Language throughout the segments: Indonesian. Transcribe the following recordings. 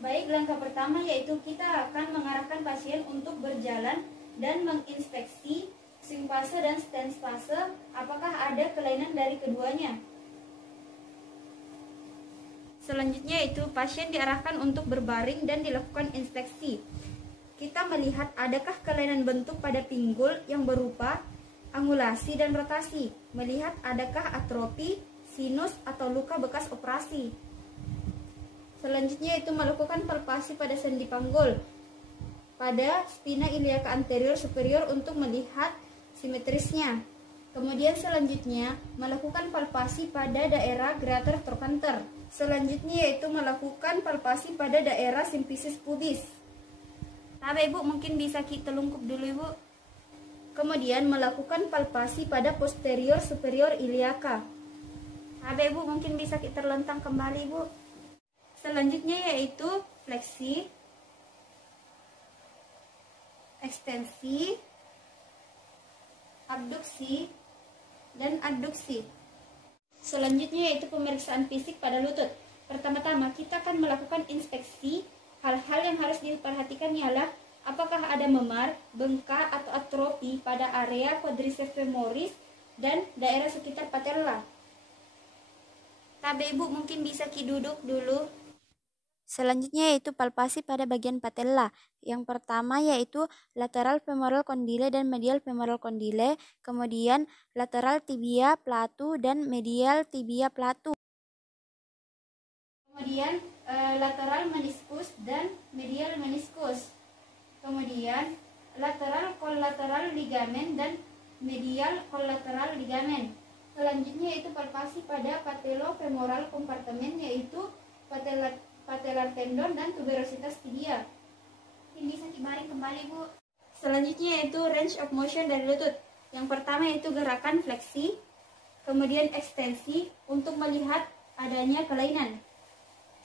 Baik, langkah pertama yaitu kita akan mengarahkan pasien untuk berjalan dan menginspeksi simpase dan stenspase apakah ada kelainan dari keduanya. Selanjutnya yaitu pasien diarahkan untuk berbaring dan dilakukan inspeksi. Kita melihat adakah kelainan bentuk pada pinggul yang berupa angulasi dan rotasi, melihat adakah atrofi, sinus atau luka bekas operasi. Selanjutnya yaitu melakukan palpasi pada sendi panggul pada spina iliaca anterior superior untuk melihat simetrisnya. Kemudian selanjutnya melakukan palpasi pada daerah greater trochanter. Selanjutnya yaitu melakukan palpasi pada daerah symphysis pubis. Nah, Ibu mungkin bisa kita telungkup dulu, Ibu. Kemudian melakukan palpasi pada posterior superior iliaca. Nah, Ibu mungkin bisa kita terlentang kembali, Ibu. Selanjutnya yaitu fleksi, ekstensi, abduksi, dan adduksi. Selanjutnya yaitu pemeriksaan fisik pada lutut. Pertama-tama kita akan melakukan inspeksi. Hal-hal yang harus diperhatikan ialah apakah ada memar, bengkak atau atrofi pada area quadriceps femoris dan daerah sekitar patella. Tabe Ibu mungkin bisa duduk dulu. Selanjutnya yaitu palpasi pada bagian patella. Yang pertama yaitu lateral femoral condyle dan medial femoral condyle, kemudian lateral tibia platu dan medial tibia platu. Kemudian lateral meniscus dan medial meniscus. Kemudian lateral collateral ligamen dan medial collateral ligamen. Selanjutnya yaitu palpasi pada patellofemoral kompartemen yaitu patellar tendon dan tuberositas tibia. Ini bisa dibaring kembali, Bu. Selanjutnya yaitu range of motion dari lutut. Yang pertama yaitu gerakan fleksi, kemudian ekstensi untuk melihat adanya kelainan.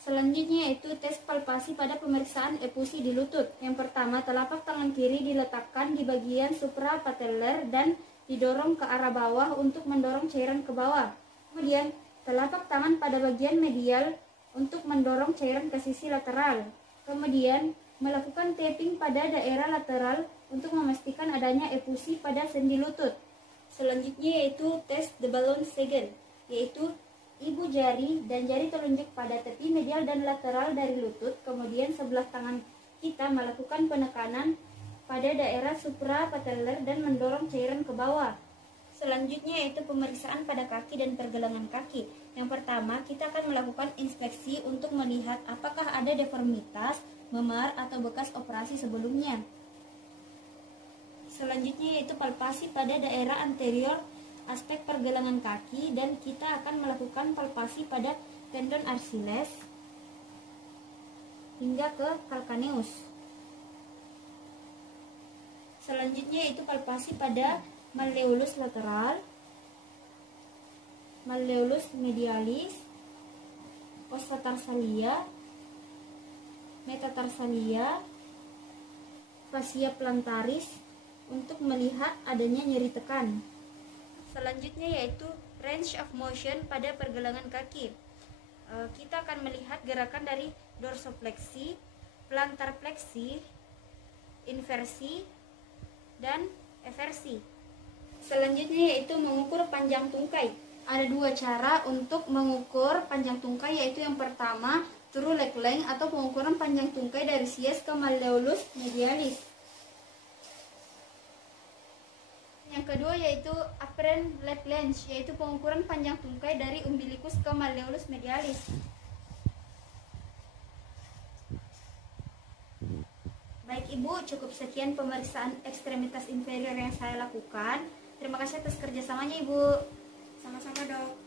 Selanjutnya yaitu tes palpasi pada pemeriksaan epusi di lutut. Yang pertama, telapak tangan kiri diletakkan di bagian suprapatellar dan didorong ke arah bawah untuk mendorong cairan ke bawah. Kemudian, telapak tangan pada bagian medial untuk mendorong cairan ke sisi lateral. Kemudian, melakukan tapping pada daerah lateral untuk memastikan adanya efusi pada sendi lutut. Selanjutnya yaitu tes the balloon Sagan, yaitu ibu jari dan jari telunjuk pada tepi medial dan lateral dari lutut. Kemudian sebelah tangan kita melakukan penekanan pada daerah suprapatellar dan mendorong cairan ke bawah. Selanjutnya yaitu pemeriksaan pada kaki dan pergelangan kaki. Yang pertama, kita akan melakukan inspeksi untuk melihat apakah ada deformitas, memar, atau bekas operasi sebelumnya. Selanjutnya yaitu palpasi pada daerah anterior aspek pergelangan kaki dan kita akan melakukan palpasi pada tendon Achilles hingga ke calcaneus. Selanjutnya yaitu palpasi pada malleolus lateral, malleolus medialis, fossa tarsalia, metatarsalia, fascia plantaris untuk melihat adanya nyeri tekan. Selanjutnya yaitu range of motion pada pergelangan kaki. Kita akan melihat gerakan dari dorsofleksi, plantar fleksi, inversi, dan eversi. Selanjutnya yaitu mengukur panjang tungkai. Ada dua cara untuk mengukur panjang tungkai, yaitu yang pertama true leg length atau pengukuran panjang tungkai dari sias ke malleolus medialis. Yang kedua yaitu apparent leg length, yaitu pengukuran panjang tungkai dari umbilikus ke malleolus medialis. Baik Ibu, cukup sekian pemeriksaan ekstremitas inferior yang saya lakukan. Terima kasih atas kerjasamanya Ibu. Sama-sama, Dok.